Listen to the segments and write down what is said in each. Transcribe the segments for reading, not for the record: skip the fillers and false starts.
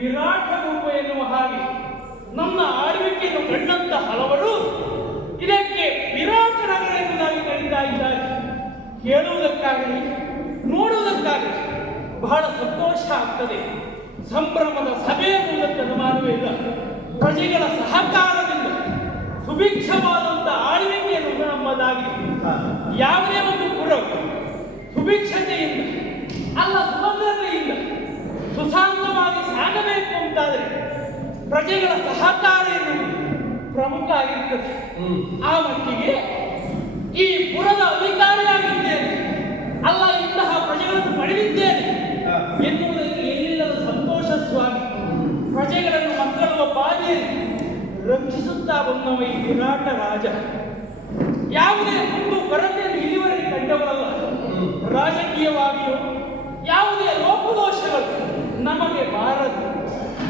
ವಿರಾಟ ರೂಪ ಎನ್ನುವ ಹಾಗೆ ನಮ್ಮ ಆಳ್ವಿಕೆಯನ್ನು ಕಂಡಂತ ಹಲವರು ಇದಕ್ಕೆ ವಿರಾಟ ನಗರ ಎಂಬುದಾಗಿ ಕರೀತಾ ಇದ್ದಾರೆ. ಕೇಳುವುದಕ್ಕಾಗಲಿ ನೋಡುವುದಕ್ಕಾಗಲಿ ಬಹಳ ಸಂತೋಷ ಆಗ್ತದೆ. ಸಂಭ್ರಮದ ಸಭೆ ಎನ್ನುವುದಕ್ಕೆ ಅನುಮಾನವೇ ಇಲ್ಲ. ಪ್ರಜೆಗಳ ಸಹಕಾರದಿಂದ ಸುಭಿಕ್ಷವಾದಂಥ ಆಳ್ವಿಕೆಯನ್ನು ನಮ್ಮದಾಗಿದೆ. ಯಾವುದೇ ಒಂದು ಪುರವು ಸುಭಿಕ್ಷತೆಯಿಂದ ಅಲ್ಲ ಸುಭದ್ರತೆಯಿಂದ ಸುಸಾಂಗವಾಗಿ ಸಾಗಬೇಕು ಅಂತಾದರೆ ಪ್ರಜೆಗಳ ಸಹಕಾರ ಎನ್ನುವುದು ಪ್ರಮುಖ ಆಗಿರ್ತದೆ. ಆ ಮಟ್ಟಿಗೆ ಈ ಪುರದ ಅಧಿಕಾರಿಯಾಗಿದ್ದೇನೆ, ಅಲ್ಲ ಇಂತಹ ಪ್ರಜೆಗಳನ್ನು ಪಡೆದಿದ್ದೇನೆ ಎನ್ನುವುದಕ್ಕೆ ಎಲ್ಲಿಲ್ಲದ ಸಂತೋಷ ಸ್ವಾಮಿ. ಪ್ರಜೆಗಳನ್ನು ಮಕ್ಕಳ ಬಾಧೆಯಲ್ಲಿ ರಕ್ಷಿಸುತ್ತಾ ಬಂದವ ಈ ವಿರಾಟ ರಾಜ. ಯಾವುದೇ ಒಂದು ಕೊರತೆಯನ್ನು ಇಲ್ಲಿವರೆಗೆ ಕಂಡವರಲ್ಲ. ರಾಜಕೀಯವಾಗಿಯೂ ಯಾವುದೇ ಲೋಪದೋಷಗಳು ನಮಗೆ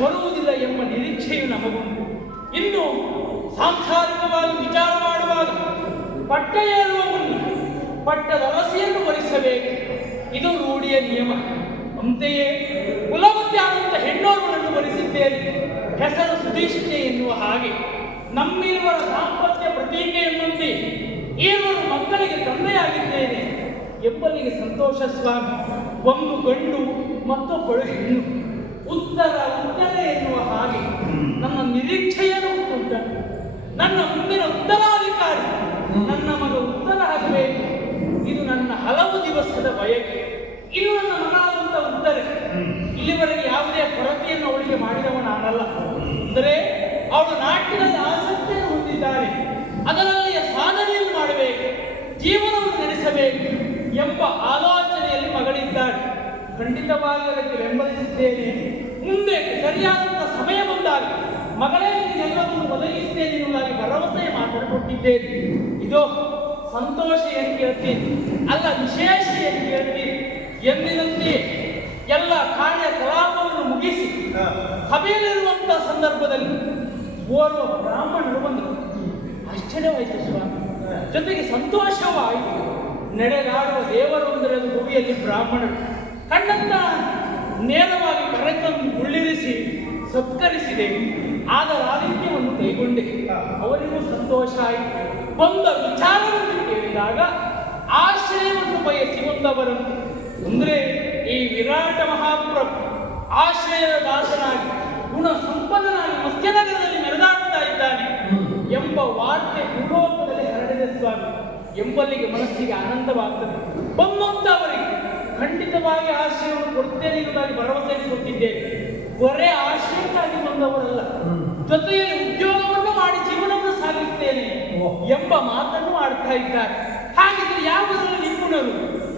ಬರುವುದಿಲ್ಲ ಎಂಬ ನಿರೀಕ್ಷೆಯು ನಮಗುಂಟು. ಇನ್ನು ಸಾಂಸಾರಿಕವಾಗಿ ವಿಚಾರ ಮಾಡುವಾಗ ಪಟ್ಟ ಏರುವ ಮುನ್ನ ಪಟ್ಟದ ರಸೆಯನ್ನು ಭರಿಸಬೇಕು, ಇದು ರೂಢಿಯ ನಿಯಮ. ಅಂತೆಯೇ ಕುಲವತಿ ಆದಂಥ ಹೆಣ್ಣೋರ್ವನನ್ನು ಭರಿಸಿದ್ದೇನೆ, ಹೆಸರು ಸುಧೀಶಿತೆ ಎನ್ನುವ ಹಾಗೆ ನಮ್ಮಿರುವರ ದಾಂಪತ್ಯ ಪ್ರತೀಕೆ ಎನ್ನುವಂತೆ ಈರುವರು ಮಕ್ಕಳಿಗೆ ತಂದೆಯಾಗಿದ್ದೇನೆ ಎಂಬಲ್ಲಿಗೆ ಸಂತೋಷ ಸ್ವಾಮಿ. ಒಂದು ಗಂಡು ಮತ್ತೊಬ್ಬಳು ಹೆಣ್ಣು, ಉತ್ತರ ಎನ್ನುವ ಹಾಗೆ ನನ್ನ ನಿರೀಕ್ಷೆಯನ್ನು ಉಂಟ. ನನ್ನ ಮುಂದಿನ ಉತ್ತರಾಧಿಕಾರಿ ನನ್ನ ಮಗ ಉತ್ತರ ಆಗಬೇಕು, ಇದು ನನ್ನ ಹಲವು ದಿವಸದ ಬಯಕೆ. ಇದು ನನ್ನ ಮಗಳಾದಂಥ ಉತ್ತರ. ಇಲ್ಲಿವರೆಗೆ ಯಾವುದೇ ಕೊರತೆಯನ್ನು ಅವಳಿಗೆ ಮಾಡಿದವ ನಾನಲ್ಲ. ಅಂದರೆ ಅವಳು ನಾಟ್ಯದಲ್ಲಿ ಆಸಕ್ತಿಯನ್ನು ಹೊಂದಿದ್ದಾರೆ, ಅದರಲ್ಲಿಯ ಸಾಧನೆಯನ್ನು ಮಾಡಬೇಕು, ಜೀವನವನ್ನು ನಡೆಸಬೇಕು ಎಂಬ ಆಲೋಚನೆಯಲ್ಲಿ ಮಗಳಿದ್ದಾರೆ. ಖಂಡಿತವಾಗಿ ಅದಕ್ಕೆ ಬೆಂಬಲಿಸಿದ್ದೇನೆ. ಮುಂದೆ ಸರಿಯಾದಂಥ ಸಮಯ ಬಂದಾಗ ಮಗಳೇ ಎಲ್ಲವನ್ನು ಒದಗಿಸುತ್ತೇನೆ ಎನ್ನುವುದಾಗಿ ಭರವಸೆ ಮಾತನಾಡಿಕೊಟ್ಟಿದ್ದೇನೆ. ಇದು ಸಂತೋಷ ಎಂದು ಕೇಳ್ತೀನಿ, ಅಲ್ಲ ವಿಶೇಷ ಎಂದು ಕೇಳ್ತೀನಿ. ಎಂದಿನಂತೆ ಎಲ್ಲ ಕಾರ್ಯಕಲಾಪವನ್ನು ಮುಗಿಸಿ ಸಭೆಯಲ್ಲಿರುವಂತಹ ಸಂದರ್ಭದಲ್ಲಿ ಓರ್ವ ಬ್ರಾಹ್ಮಣರು ಬಂದರು. ಆಶ್ಚರ್ಯವಾಯಿತು ಸ್ವಾಮಿ, ಜೊತೆಗೆ ಸಂತೋಷವೂ ಆಯಿತು. ನಡೆದಾಡುವ ದೇವರು ಅಂದರೆ ಅದು ಭೂಮಿಯಲ್ಲಿ ಬ್ರಾಹ್ಮಣರು ಕಂಡಂತ ನೇರವಾಗಿ ಕರೆತಂದು ಉಳ್ಳಿರಿಸಿ ಸತ್ಕರಿಸಿದೆ. ಆದ ಆದಿತ್ಯವನ್ನು ಕೈಗೊಂಡೆ. ಅವರಿಗೂ ಸಂತೋಷ ಆಯಿತು. ಬಂದ ವಿಚಾರವನ್ನು ಕೇಳಿದಾಗ ಆಶ್ರಯವನ್ನು ಬಯಸಿ ಬಂದವರಂತೆ. ಅಂದರೆ ಈ ವಿರಾಟ ಮಹಾಪ್ರಭು ಆಶ್ರಯದ ದಾಸನಾಗಿ ಗುಣ ಸಂಪನ್ನನಾಗಿ ಮತ್ಸ್ಯನಗರದಲ್ಲಿ ಮೆರೆದಾಡ್ತಾ ಇದ್ದಾನೆ ಎಂಬ ವಾರ್ತೆ ಭೂಲೋಕದಲ್ಲಿ ಹರಡಿದೆ ಸ್ವಾಮಿ ಎಂಬಲ್ಲಿಗೆ ಮನಸ್ಸಿಗೆ ಆನಂದವಾಗ್ತದೆ. ಬಂದಂತವರಿಗೆ ಖಂಡಿತವಾಗಿ ಆಶ್ರಯವನ್ನು ಕೊಡ್ತೇನೆ ಎಂಬುದಾಗಿ ಭರವಸೆಯನ್ನು ಕೊಟ್ಟಿದ್ದೇನೆ. ಬರೇ ಆಶ್ರಯಕ್ಕಾಗಿ ಬಂದವರಲ್ಲ, ಜೊತೆಯಲ್ಲಿ ಉದ್ಯೋಗವನ್ನು ಮಾಡಿ ಜೀವನವನ್ನು ಸಾಗಿಸ್ತೇನೆ ಎಂಬ ಮಾತನ್ನು ಆಡ್ತಾ ಇದ್ದಾರೆ. ಹಾಗಿದ್ರೆ ಯಾವುದರಲ್ಲಿ ನಿಪುಣರು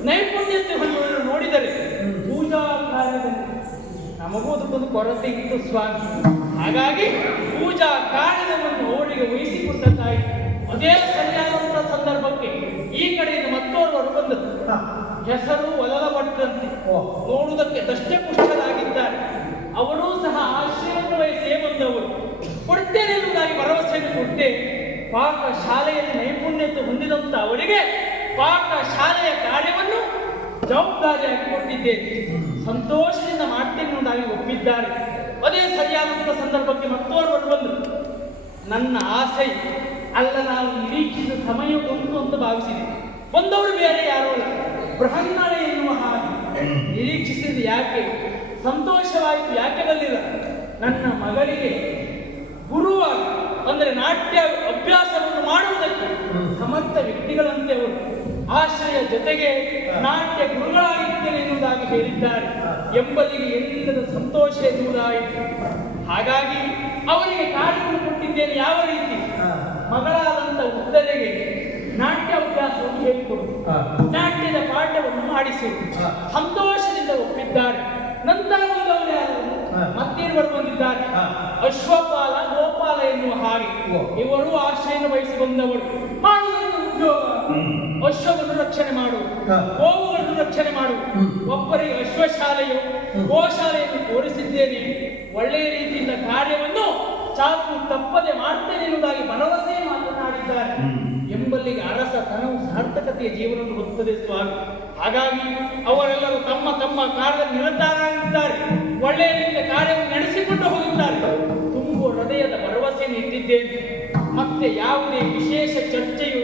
ನೈಪುಣ್ಯತೆ ಹೊಂದಿದರು ನೋಡಿದರೆ ಪೂಜಾ ಕಾರ್ಯದಲ್ಲಿ ನಮಗೂ ಅದಕ್ಕೊಂದು ಕೊರತೆ ಇತ್ತು ಸ್ವಾಮಿ. ಹಾಗಾಗಿ ಪೂಜಾ ಕಾರ್ಯವನ್ನು ಅವರಿಗೆ ವಹಿಸಿಕೊಟ್ಟದ್ದಾಯಿತು. ಅದೇ ಸರಿಯಾದಂಥ ಸಂದರ್ಭಕ್ಕೆ ಈ ಕಡೆಯಿಂದ ಮತ್ತೋರ್ವರು ಬಂದರು. ಹೆಸರು ಒಲಲ ಭಟ್ರಂತೆ, ನೋಡುವುದಕ್ಕೆ ದಷ್ಟಪುಷ್ಟರಾಗಿದ್ದಾರೆ. ಅವರೂ ಸಹ ಆಶ್ರಯವನ್ನು ವಹಿಸೇ ಬಂದವರು. ಕೊಡ್ತೇನೆ ಎನ್ನುವುದಾಗಿ ಭರವಸೆಯನ್ನು ಕೊಟ್ಟೆ. ಪಾಕ ಶಾಲೆಯಲ್ಲಿ ನೈಪುಣ್ಯತೆ ಹೊಂದಿದಂಥ ಅವರಿಗೆ ಪಾಕ ಶಾಲೆಯ ಕಾರ್ಯವನ್ನು ಜವಾಬ್ದಾರಿಯಾಗಿ ಕೊಟ್ಟಿದ್ದೇನೆ. ಸಂತೋಷದಿಂದ ಮಾಡ್ತೇನೆ ಎನ್ನುವುದಾಗಿ ಒಪ್ಪಿದ್ದಾರೆ. ಅದೇ ಸರಿಯಾದಂಥ ಸಂದರ್ಭಕ್ಕೆ ಮತ್ತೋರ್ವರು ಬಂದರು. ನನ್ನ ಆಸೆ ಅಲ್ಲ, ನಾವು ನಿರೀಕ್ಷಿಸಿದ ಸಮಯ ಬಂತು ಅಂತ ಭಾವಿಸಿದೆ. ಬಂದವರು ಬೇರೆ ಯಾರೂ ಅಲ್ಲ, ಬೃಹನ್ನಳೆ ಎನ್ನುವ ಹಾಗೆ. ನಿರೀಕ್ಷಿಸಿದ ಯಾಕೆ, ಸಂತೋಷವಾಯಿತು ಯಾಕೆ ಬಲ್ಲಿಲ್ಲ. ನನ್ನ ಮಗಳಿಗೆ ಗುರುವಾಗಿ ಅಂದರೆ ನಾಟ್ಯ ಅಭ್ಯಾಸವನ್ನು ಮಾಡುವುದಕ್ಕೆ ಸಮರ್ಥ ವ್ಯಕ್ತಿಗಳಂತೆ ಅವರು ಆಶ್ರಯ ಜೊತೆಗೆ ನಾಟ್ಯ ಗುರುಗಳಾಗಿದ್ದೇನೆ ಎನ್ನುವುದಾಗಿ ಹೇಳಿದ್ದಾರೆ ಎಂಬಲ್ಲಿಗೆ ಎಲ್ಲದ ಸಂತೋಷ ಎನ್ನುವುದಾಯಿತು. ಹಾಗಾಗಿ ಅವರಿಗೆ ಕಾರ್ಯವನ್ನು ಕೊಟ್ಟಿದ್ದೇನೆ. ಯಾವ ರೀತಿ? ಮಗಳಾದಂಥ ಉತ್ತರೆಗೆ ನಾಟ್ಯಾಭ್ಯಾಸವನ್ನು ಹೇಳಿಕೊಡುವುದು, ನಾಟ್ಯದ ಪಾಠವನ್ನು ಮಾಡಿಸುವುದು. ಸಂತೋಷದಿಂದ ಒಪ್ಪಿದ್ದಾರೆ. ನಂತರ ಬಂದವರು ಯಾರು? ಮತ್ತೇನು ಬಂದಿದ್ದಾರೆ? ಅಶ್ವಪಾಲ, ಗೋಪಾಲ ಎನ್ನುವ ಹಾಗೆ ಇವರು ಆಶ್ರಯನ್ನು ವಹಿಸಿ ಬಂದವರು. ಮಾಡುವುದು ಉದ್ಯೋಗ, ಅಶ್ವವನ್ನು ರಕ್ಷಣೆ ಮಾಡುವುದು, ಗೋವುಗಳನ್ನು ರಕ್ಷಣೆ ಮಾಡುವುದು. ಒಬ್ಬರಿಗೆ ಅಶ್ವಶಾಲೆಯು ಗೋಶಾಲೆಯನ್ನು ತೋರಿಸಿದ್ದೇನೆ, ಒಳ್ಳೆಯ ರೀತಿಯಿಂದ ಕಾರ್ಯವನ್ನು ಚಾಕು ತಪ್ಪದೆ ಮಾಡ್ತೇನೆ ಎನ್ನುವುದಾಗಿ ಭರವಸೆ ಮಾತನಾಡಿದ್ದಾರೆ ಎಂಬಲ್ಲಿಗೆ ಅರಸತನವು ಸಾರ್ಥಕತೆಯ ಜೀವನವನ್ನು ಹೊತ್ತುತ್ತದೆ ಸ್ವಾಮಿ. ಹಾಗಾಗಿ ಅವರೆಲ್ಲರೂ ತಮ್ಮ ತಮ್ಮ ಕಾರ್ಯದಲ್ಲಿ ನಿರತರಾಗಿದ್ದಾರೆ, ಒಳ್ಳೆಯ ರೀತಿಯ ಕಾರ್ಯವನ್ನು ನಡೆಸಿಕೊಂಡು ಹೋಗಿದ್ದಾರೆ. ತುಂಬು ಹೃದಯದ ಭರವಸೆಯನ್ನು ಇಟ್ಟಿದ್ದೇನೆ. ಮತ್ತೆ ಯಾವುದೇ ವಿಶೇಷ ಚರ್ಚೆಯು